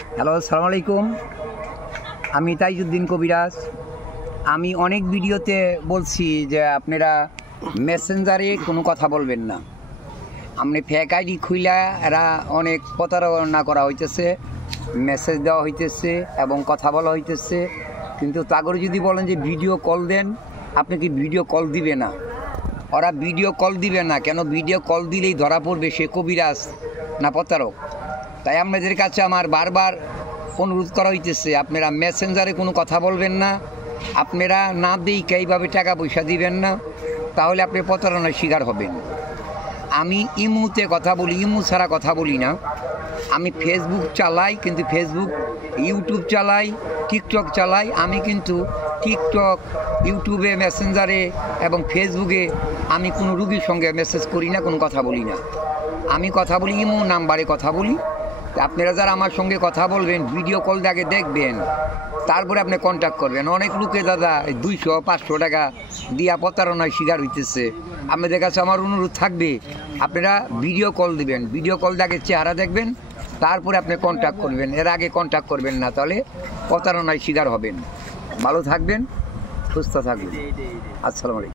Hello, আসসালামু আলাইকুম। আমি তাইজুদ্দিন কবিরাজ। আমি অনেক ভিডিওতে বলছি যে আপনারা মেসেঞ্জারে কোনো কথা বলবেন না। আপনি ফেক আইডি খুইলা এরা অনেক প্রতারণা করা হইতেছে, মেসেজ দেওয়া হইতেছে এবং কথা বলা হইতেছে। কিন্তু তাগরে যদি বলেন যে ভিডিও কল দেন, আপনি কি ভিডিও কল দিবে না? ওরা ভিডিও কল দিবে না কেন? ভিডিও কল দিলেই ধরা পড়বে সে কবিরাজ না প্রতারক। তাই আপনাদের কাছে আমার বারবার অনুরোধ করা হইতেছে, আপনারা মেসেঞ্জারে কোনো কথা বলবেন না। আপনারা না দিই এইভাবে টাকা পয়সা দিবেন না, তাহলে আপনি প্রতারণার শিকার হবেন। আমি ইমুতে কথা বলি, ইমু ছাড়া কথা বলি না। আমি ফেসবুক চালাই, কিন্তু ফেসবুক, ইউটিউব চালাই, টিকটক চালাই। আমি কিন্তু টিকটক, ইউটিউবে, মেসেঞ্জারে এবং ফেসবুকে আমি কোনো রুগীর সঙ্গে মেসেজ করি না, কোনো কথা বলি না। আমি কথা বলি ইমু নাম্বারে কথা বলি। আপনারা যারা আমার সঙ্গে কথা বলবেন, ভিডিও কল আগে দেখবেন, তারপরে আপনি কন্ট্যাক্ট করবেন। অনেক লোকে দাদা 200-500 টাকা দিয়া প্রতারণার শিকার হইতেছে। আপনাদের কাছে আমার অনুরোধ থাকবে, আপনারা ভিডিও কল দিবেন, ভিডিও কল আগে চেহারা দেখবেন, তারপরে আপনি কন্ট্যাক্ট করবেন। এর আগে কন্ট্যাক্ট করবেন না, তাহলে প্রতারণার শিকার হবেন। ভালো থাকবেন, সুস্থ থাকবেন। আসসালামু আলাইকুম।